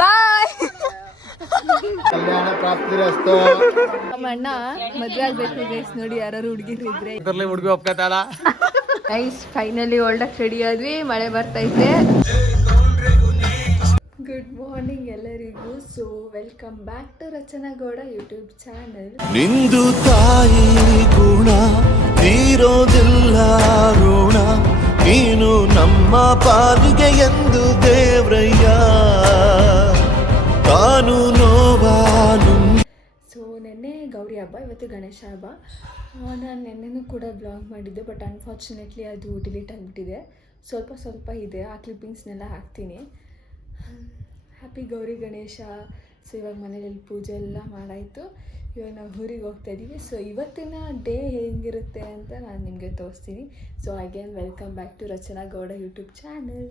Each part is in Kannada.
ಬಾಯ್. ಕಲ್ಯಾಣ ಪ್ರಾಪ್ತಿರಸ್ತು. ನಮ್ಮ ಅಣ್ಣ ಮದ್ವೆ ಆಗ್ಬೇಕು ಗೈಸ್, ನೋಡಿ ಯಾರು ಹುಡುಗಿರು ಇದ್ರೆ ಹುಡುಗಿ ಒಪ್ಕತಾಳ ಗೈಸ್. ಫೈನಲಿ ಹೊರಡಕ್ ರೆಡಿ ಆದ್ವಿ, ಮಳೆ ಬರ್ತೈತೆ. ಗುಡ್ ಮಾರ್ನಿಂಗ್ ಎಲ್ಲರಿಗೂ. So welcome back to Rachana Gowda YouTube channel. ನಿಂದು ತಾಯಿ ಗುಣ ತೀರೋದಿಲ್ಲ ಋಣ, ನೀನು ನಮ್ಮ ಪಾಲಿಗೆ ಎಂದು ದೇವ್ರಯ್ಯ ಕಾನೂನೋವಾನು. ಸೊ ನೆನ್ನೆ ಗೌರಿ ಹಬ್ಬ, ಇವತ್ತು ಗಣೇಶ ಹಬ್ಬ. ನಾನು ನೆನ್ನೆನೂ ಕೂಡ ಬ್ಲಾಗ್ ಮಾಡಿದ್ದೆ, ಬಟ್ ಅನ್ಫಾರ್ಚುನೇಟ್ಲಿ ಅದು ಡಿಲೀಟ್ ಆಗಿಬಿಟ್ಟಿದೆ. ಸ್ವಲ್ಪ ಇದೆ, ಆ ಕ್ಲಿಪ್ಪಿಂಗ್ಸ್ನೆಲ್ಲ ಹಾಕ್ತೀನಿ. ಹ್ಯಾಪಿ ಗೌರಿ ಗಣೇಶ. ಸೊ ಇವಾಗ ಮನೇಲಿ ಪೂಜೆ ಎಲ್ಲ ಮಾಡಾಯಿತು. ಇವಾಗ ನಾವು ಊರಿಗೆ ಹೋಗ್ತಾ ಇದ್ದೀವಿ. ಸೊ ಇವತ್ತಿನ ಡೇ ಹೇಗಿರುತ್ತೆ ಅಂತ ನಾನು ನಿಮಗೆ ತೋರಿಸ್ತೀನಿ. So again welcome back to Rachana Gowda YouTube channel.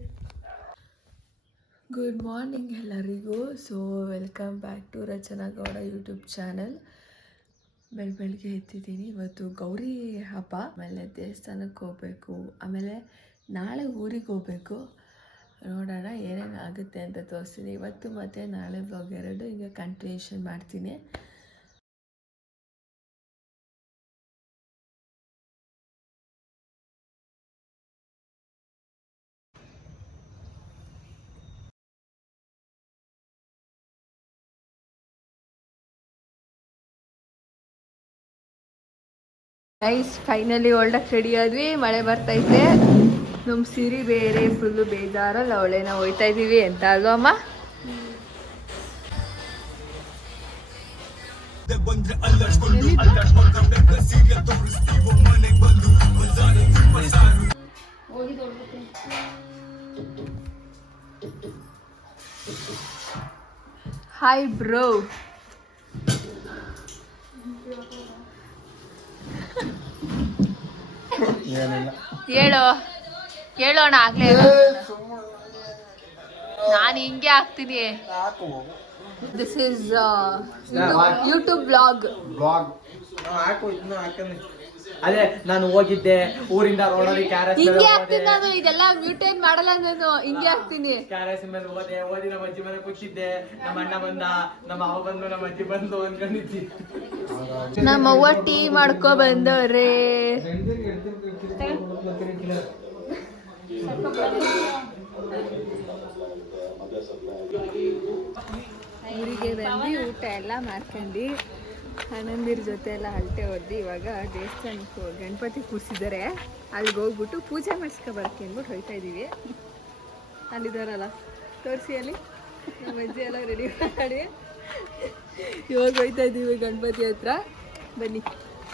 Good morning ಎಲ್ಲರಿಗೂ. So welcome back to Rachana Gowda YouTube channel. ಬೆಳಗ್ಗೆ ಎತ್ತಿದ್ದೀನಿ. ಇವತ್ತು ಗೌರಿ ಹಬ್ಬ, ಆಮೇಲೆ ದೇವಸ್ಥಾನಕ್ಕೆ ಹೋಗಬೇಕು, ಆಮೇಲೆ ನಾಳೆ ಊರಿಗೆ ಹೋಗಬೇಕು. ನೋಡೋಣ ಏನೇನು ಆಗುತ್ತೆ ಅಂತ ತೋರಿಸ್ತೀನಿ. ಇವತ್ತು ಮತ್ತು ನಾಳೆ ಬ್ಲಾಗ್ ಎರಡು ಈಗ ಕಂಟಿನ್ಯೂಷನ್ ಮಾಡ್ತೀನಿ. ಗೈಸ್ ಫೈನಲಿ ಹೊರಡಕ್ಕೆ ರೆಡಿ ಆದ್ವಿ, ಮಳೆ ಬರ್ತೈತೆ. ನಮ್ಮ ಸಿರಿ ಬೇರೆ ಫುಲ್ಲು ಬೇಜಾರಲ್ಲ, ಅವಳೇನ ಹೋಯ್ತಾ ಇದ್ದೀವಿ ಅಂತ ಅಲ್ವಾ ಅಮ್ಮ? Hi bro. ಹೇಳೋಣ ಆಗ್ಲೇ. ನಾನು ಹಿಂಗೆ ಹಾಕ್ತೀನಿ. This is YouTube blog. ಅದೇ ನಾನು ಹೋಗಿದ್ದೆ ಊರಿಂದ ಹಿಂಗೆ ಹಾಕ್ತೀನಿ ನಾನು, ಇದೆಲ್ಲ ಮ್ಯೂಟೇಟ್ ಮಾಡಲ್ಲ ನಾನು, ಹಿಂಗೆ ಹಾಕ್ತೀನಿ. ಮೇಲೆ ಓದಿ ನಮ್ಮ ಅಜ್ಜಿ ಮನೆ ಕೂತಿದ್ದೆ. ನಮ್ಮ ಅಣ್ಣ ಬಂದ, ನಮ್ಮ ಅವ ಬಂದು, ನಮ್ಮ ಅಜ್ಜಿ ಬಂದು ಅನ್ಕೊಂಡಿದ್ದಿ. ನಮ್ಮ ಅವ್ವ ಟೀ ಮಾಡ್ಕೊ ಬಂದವ್ರೆ. ಊರಿಗೆ ಬಂದು ಊಟ ಎಲ್ಲ ಮಾಡ್ಕೊಂಡು ಅಣ್ಣಂದಿರ ಜೊತೆ ಎಲ್ಲ ಹರಟೆ ಹೊಡೆದು ಇವಾಗ ದೇವಸ್ಥಾನಕ್ಕೆ ಗಣಪತಿ ಕೂರಿಸಿದ್ದಾರೆ. ಅಲ್ಲಿಗೆ ಹೋಗ್ಬಿಟ್ಟು ಪೂಜೆ ಮಾಡಿಸ್ಕೊ ಬರಕ್ಕೆ ಅಂದ್ಬಿಟ್ಟು ಹೋಗ್ತಾ ಇದ್ದೀವಿ. ಅಲ್ಲಿದ್ದಾರಲ್ಲ ತೋರಿಸಿ, ಅಲ್ಲಿ ನಮ್ಮ ಅಜ್ಜಿ ಎಲ್ಲ ರೆಡಿ ಮಾಡಿ ಇವಾಗ ಹೋಗ್ತಾ ಇದ್ದೀವಿ ಗಣಪತಿ ಹತ್ರ. ಬನ್ನಿ,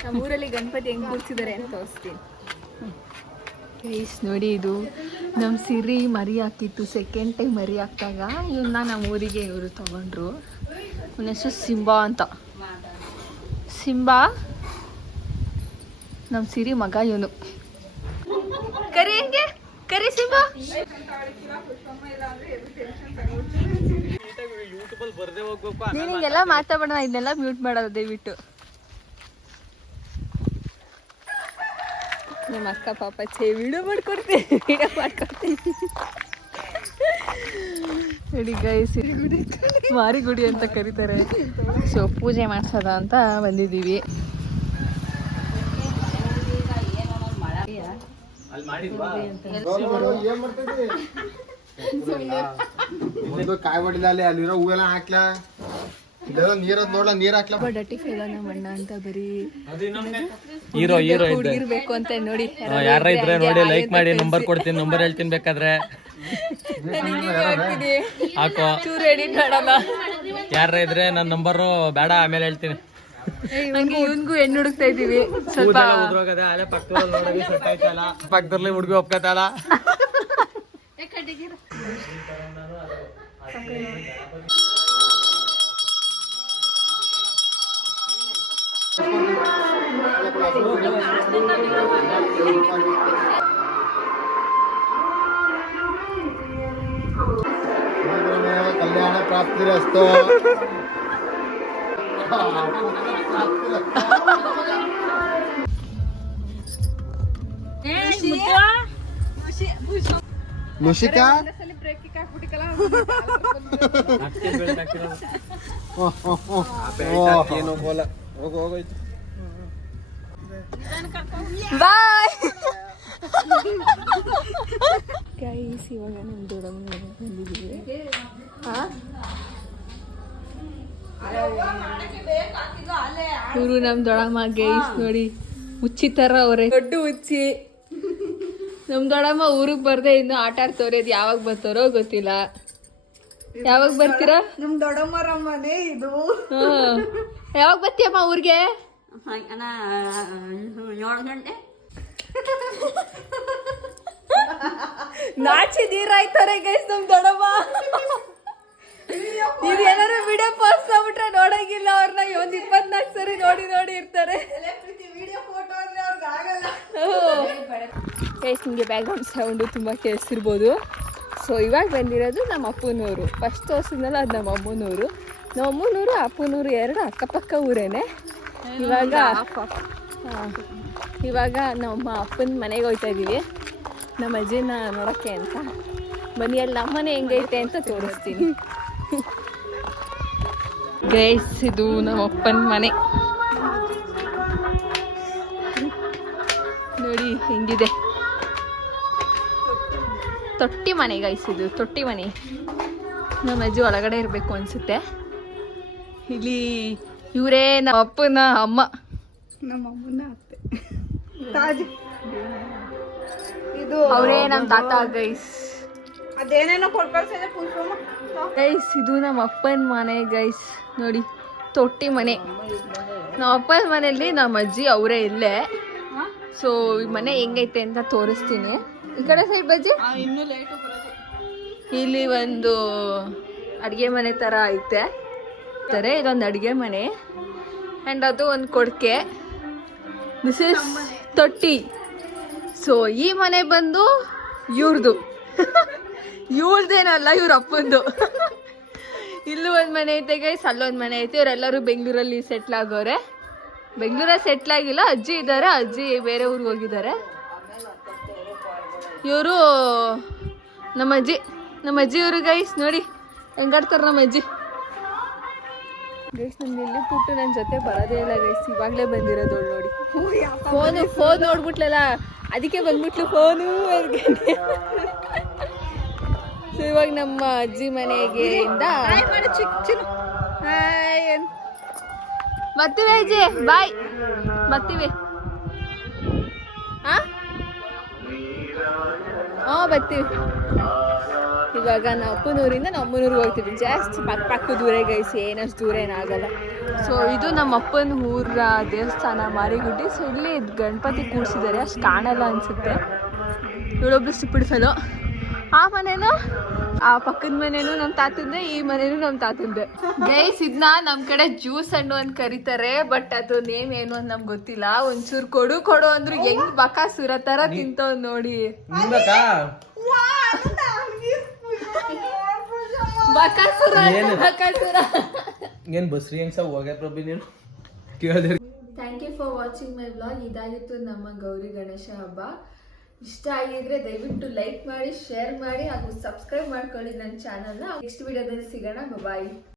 ನಮ್ಮ ಊರಲ್ಲಿ ಗಣಪತಿ ಹೆಂಗೆ ಕೂರಿಸಿದ್ದಾರೆ ಅಂತ ತೋರಿಸ್ತೀನಿ. ಗೈಸ್ ನೋಡಿ, ಇದು ನಮ್ಮ ಸಿರಿ ಮರಿ ಹಾಕಿತ್ತು. ಸೆಕೆಂಡ್ ಟೈಮ್ ಮರಿ ಹಾಕ್ದಾಗ ಇವನ್ನ ನಮ್ಮ ಊರಿಗೆ ಇವರು ತಗೊಂಡ್ರು. ಇವನ ಹೆಸರು ಸಿಂಬಾ ಅಂತ. ಸಿಂಬಾ ನಮ್ಮ ಸಿರಿ ಮಗ ಇವನು. ಕರಿ ಹೆಂಗೆ ಕರಿ ಸಿಂಬಾ. ನೀನು ಹಿಂಗೆಲ್ಲ ಮಾತಾಡೋಣ, ಇದನ್ನೆಲ್ಲ ಮ್ಯೂಟ್ ಮಾಡೋದು ದಯವಿಟ್ಟು. ನಮ್ಮ ಅಕ್ಕ ಪಾಪ ವಿಡಿಯೋ ಮಾಡ್ಕೊಡ್ತೀನಿ ನೋಡಿ ಗೈಸ್. ಮಾರಿಗುಡಿ ಅಂತ ಕರೀತಾರೆ. ಸೊ ಪೂಜೆ ಮಾಡ್ಸೋದ ಅಂತ ಬಂದಿದ್ದೀವಿ. ಕಾಯಿ ಹೊಡಿಲ್ಲ, ಅಲ್ಲಿರೋ ಹೂವೆಲ್ಲ ಹಾಕ್ಲಾ, ನೀರದ್ ನೋಡ್ಲ, ನೀರ್ ಹಾಕ್ಲಾ. ಡಟಿ ಫೇಲ್ ನಮ್ಮ ಅಣ್ಣ ಅಂತ ಬರೀ ಹೀರೋ ಇರ್ಬೇಕು ಅಂತ ನೋಡಿ. ಯಾರ ಇದ್ರೆ ನೋಡಿ ಲೈಕ್ ಮಾಡಿ, ನಂಬರ್ ಕೊಡ್ತೀನಿ, ನಂಬರ್ ಹೇಳ್ತೀನಿ ಬೇಕಾದ್ರೆ ಹಾಕೋ. ಚೂರು ಎಡಿಟ್ ಮಾಡಲ್ಲ. ಯಾರ ಇದ್ರೆ ನನ್ನ ನಂಬರು ಬೇಡ, ಆಮೇಲೆ ಹೇಳ್ತೀನಿ. ಇವನ್ಗೂ ಹೆಣ್ಣು ಹುಡುಕ್ತಾ ಇದೀವಿ. ಸ್ವಲ್ಪ ಪಕ್ಕದಲ್ಲಿ ಹುಡುಗಿ ಒಪ್ಕತಾಳ. ಕಲ್ಯಾಣ ಪ್ರಾಪ್ತಿರಸ್ತು. ಮುಷಿಕಾ ಬ್ರೇಕಿಗೆ ಹಾಕ್ಬಿಟ್ಟಿಕಲ್ಲ ಏನು ಹೋಲ ಹೋಗೋಯ್ತು. ಬಾಯ್ ಗೈಸ್, ಇವಾಗ ನಮ್ಮ ದೊಡ್ಡಮ್ಮನ ಬಂದಿದ್ದೀವಿ. ಇವರು ನಮ್ಮ ದೊಡ್ಡಮ್ಮ ಗೈಸ್ ನೋಡಿ, ಹುಚ್ಚಿ ತರ ಅವ್ರೆ, ದೊಡ್ಡ ಹುಚ್ಚಿ. ನಮ್ ದೊಡ್ಡಮ್ಮ ಊರಿಗೆ ಬರ್ದೆ ಇನ್ನು ಆಟ ಆಡ್ತವ್ರೆ. ಅದು ಯಾವಾಗ ಬರ್ತಾರೋ ಗೊತ್ತಿಲ್ಲ. ಯಾವಾಗ ಬರ್ತೀರಾ? ನಮ್ ದೊಡ್ಡಮ್ಮರ ಮನೆ ಇದು. ಯಾವಾಗ ಬರ್ತೀಯಮ್ಮ ಊರಿಗೆ? 7 ಗಂಟೆ. ನಾಚಿ ನೀರಾಯ್ತಾರೆ ಗೈಸ್ ನಮ್ ದೊಡ್ಡಮ್ಮ. ಇದೇನಾದ್ರು ವಿಡಿಯೋ ಪೋಸ್ಟ್ ಮಾಡ್ಬಿಟ್ರೆ ನೋಡಂಗಿಲ್ಲ ಅವ್ರನ್ನ. 24 ಸರಿ ನೋಡಿ ನೋಡಿ ಇರ್ತಾರೆ. ವಿಡಿಯೋ ಫೋಟೋ ಅಂದ್ರೆ ಅವ್ರಿಗೆ ಆಗಲ್ಲ. ಗೈಸ್, ನಿಮಗೆ ಬ್ಯಾಕ್ಗ್ರೌಂಡ್ ಸೌಂಡು ತುಂಬ ಕೇಳಿಸಿರ್ಬೋದು. ಸೊ ಇವಾಗ ಬಂದಿರೋದು ನಮ್ಮ ಅಪ್ಪನೂರು. ಫಸ್ಟ್ ತೋರಿಸಿದ್ನಲ್ಲ ಅದು ನಮ್ಮ ಅಮ್ಮನೂರು. ನಮ್ಮ ಅಮ್ಮನೂರು ಅಪ್ಪನೂರು ಎರಡು ಅಕ್ಕಪಕ್ಕ ಊರೇನೆ. ಇವಾಗ ನಮ್ಮ ಅಪ್ಪನ ಮನೆಗೆ ಹೋಗ್ತಾ ಇದ್ದೀವಿ, ನಮ್ಮ ಅಜ್ಜಿನ ನೋಡೋಕ್ಕೆ ಅಂತ. ಮನೆಯಲ್ಲಿ ನಮ್ಮನೆ ಹೆಂಗೈತೆ ಅಂತ ತೋರಿಸ್ತೀನಿ. ಗೈಸ್, ಇದು ನಮ್ಮ ಅಪ್ಪನ ಮನೆ ನೋಡಿ ಹೆಂಗಿದೆ. ತೊಟ್ಟಿ ಮನೆ ಗೈಸ್, ಇದು ತೊಟ್ಟಿ ಮನೆ. ನಮ್ಮ ಅಜ್ಜಿ ಒಳಗಡೆ ಇರಬೇಕು ಅನ್ಸುತ್ತೆ. ಇಲ್ಲಿ ಇವರೇ ನಮ್ಮ ಅಪ್ಪನ ಅಮ್ಮ, ನಮ್ಮ ಅಮ್ಮನ ಅತ್ತೆ ತಾಜ್. ಇದು ಅವರೇ ನಮ್ಮ ತಾತ ಗೈಸ್. ಅದೇನೇನೋ ಕೊಡ್ಕಳ್ಸಿದ್ರೆ ಪುಷ್ಪಮ್ಮ. ಗೈಸ್, ಇದು ನಮ್ಮ ಅಪ್ಪನ ಮನೆ ಗೈಸ್. ನೋಡಿ ತೊಟ್ಟಿ ಮನೆ. ನಮ್ಮ ಅಪ್ಪನ ಮನೆಯಲ್ಲಿ ನಮ್ಮ ಅಜ್ಜಿ ಅವರೇ ಇಲ್ಲೇ. ಸೊ ಈ ಮನೆ ಹೆಂಗೈತೆ ಅಂತ ತೋರಿಸ್ತೀನಿ. ಈ ಕಡೆ ಸೈಡ್ ಬಜ್ಜಿ ಇನ್ನೂ ಲೇಟು ಬರೋದು. ಇಲ್ಲಿ ಒಂದು ಅಡುಗೆ ಮನೆ ಥರ ಐತೆ. ಇದೊಂದು ಅಡುಗೆ ಮನೆ ಆ್ಯಂಡ್ ಅದು ಒಂದು ಕೊಡ್ಕೆ. ದಿಸ್ ಇಸ್ ತೊಟ್ಟಿ. ಸೊ ಈ ಮನೆ ಬಂದು ಇವ್ರದ್ದು, ಇವ್ರದ್ದೇನಲ್ಲ, ಇವ್ರ ಅಪ್ಪಂದು. ಇಲ್ಲೂ ಒಂದು ಮನೆ ಐತೆ ಗೈಸ್, ಅಲ್ಲೊಂದು ಮನೆ ಐತೆ. ಇವರೆಲ್ಲರೂ ಬೆಂಗಳೂರಲ್ಲಿ ಸೆಟ್ಲ್ ಆಗೋರೆ. ಬೆಂಗಳೂರಲ್ಲಿ ಸೆಟ್ಲ್ ಆಗಿಲ್ಲ, ಅಜ್ಜಿ ಇದ್ದಾರೆ. ಅಜ್ಜಿ ಬೇರೆ ಊರಿಗೆ ಹೋಗಿದ್ದಾರೆ. ಇವರು ನಮ್ಮ ಅಜ್ಜಿ ಇವರು ಗೈಸ್. ನೋಡಿ ಹೆಂಗಾಡ್ತಾರೆ ನಮ್ಮ ಅಜ್ಜಿ ಗೈಸ್. ನನ್ನ ಇಲ್ಲಿ ಪುಟ್ಟು ನನ್ನ ಜೊತೆ ಬರೋದೇ ಇಲ್ಲ ಗೈಸ್, ಇವಾಗಲೇ ಬಂದಿರೋದು ನೋಡಿ. ಫೋನ್ ನೋಡ್ಬಿಟ್ಲಲ್ಲ, ಅದಕ್ಕೆ ಬಂದ್ಬಿಟ್ಲು ಫೋನು. ಸೊ ಇವಾಗ ನಮ್ಮ ಅಜ್ಜಿ ಮನೆಗೆ ಬರ್ತೀವಿ ಅಜ್ಜಿ, ಬಾಯ್. ಬರ್ತೀವಿ. ಬರ್ತೀವಿ. ಇವಾಗ ನಾವು ಅಪ್ಪನೂರಿಂದ ನಮ್ಮ ಅಮ್ಮನೂರಿಗೆ ಹೋಗ್ತೀವಿ. ಜಾಸ್ತಿ ಪಕ್ಕ ದೂರ ಗೈಸ್, ಏನಷ್ಟು ದೂರ ಏನಾಗಲ್ಲ. ಸೊ ಇದು ನಮ್ಮ ಅಪ್ಪನ ಊರ ದೇವಸ್ಥಾನ ಮಾರಿಗುಡ್ಡಿ. ಸೊ ಇಲ್ಲಿ ಗಣಪತಿ ಕೂರಿಸಿದ್ದಾರೆ, ಅಷ್ಟು ಕಾಣಲ್ಲ ಅನಿಸುತ್ತೆ. ಇವಳೊಬ್ಳು ಸ್ಟುಪಿಡ್ ಫೆಲೋ. ಆ ಮನೇನು, ಆ ಪಕ್ಕದ ಮನೇನು ನಮ್ಮ ತಾತಂದೆ, ಈ ಮನೇನು ನಮ್ಮ ತಾತಂದೆ ಗೈಸ್. ಇದನ್ನ ನಮ್ಮ ಕಡೆ ಜ್ಯೂಸ್ ಹಣ್ಣು ಅಂತ ಕರೀತಾರೆ, ಬಟ್ ಅದು ನೇಮ್ ಏನು ಅಂತ ನಮ್ಗೆ ಗೊತ್ತಿಲ್ಲ. ಒಂಚೂರು ಕೊಡು ಅಂದ್ರು ಹೆಂಗ್ ಬಕಾಸುರ ತರ ತಿಂತವ್ ನೋಡಿ. ಬಕಾಸುರ ಏನ್ ಬಸ್ರಿ ಹೆಂಗ್ ಸಹ ಹೋಗ್ಯ ಪ್ರಭು ನೀನು. Thank you for watching my vlog. ಇದಾಗಿತ್ತು ನಮ್ಮ ಗೌರಿ ಗಣೇಶ ಹಬ್ಬ. ಇಷ್ಟ ಆಗಿದ್ರೆ ದಯವಿಟ್ಟು ಲೈಕ್ ಮಾಡಿ, ಶೇರ್ ಮಾಡಿ ಹಾಗೂ ಸಬ್ಸ್ಕ್ರೈಬ್ ಮಾಡ್ಕೊಳ್ಳಿ ನನ್ನ ಚಾನಲ್ನ. ನೆಕ್ಸ್ಟ್ ವಿಡಿಯೋದಲ್ಲಿ ಸಿಗೋಣ. ಬಾಯ್.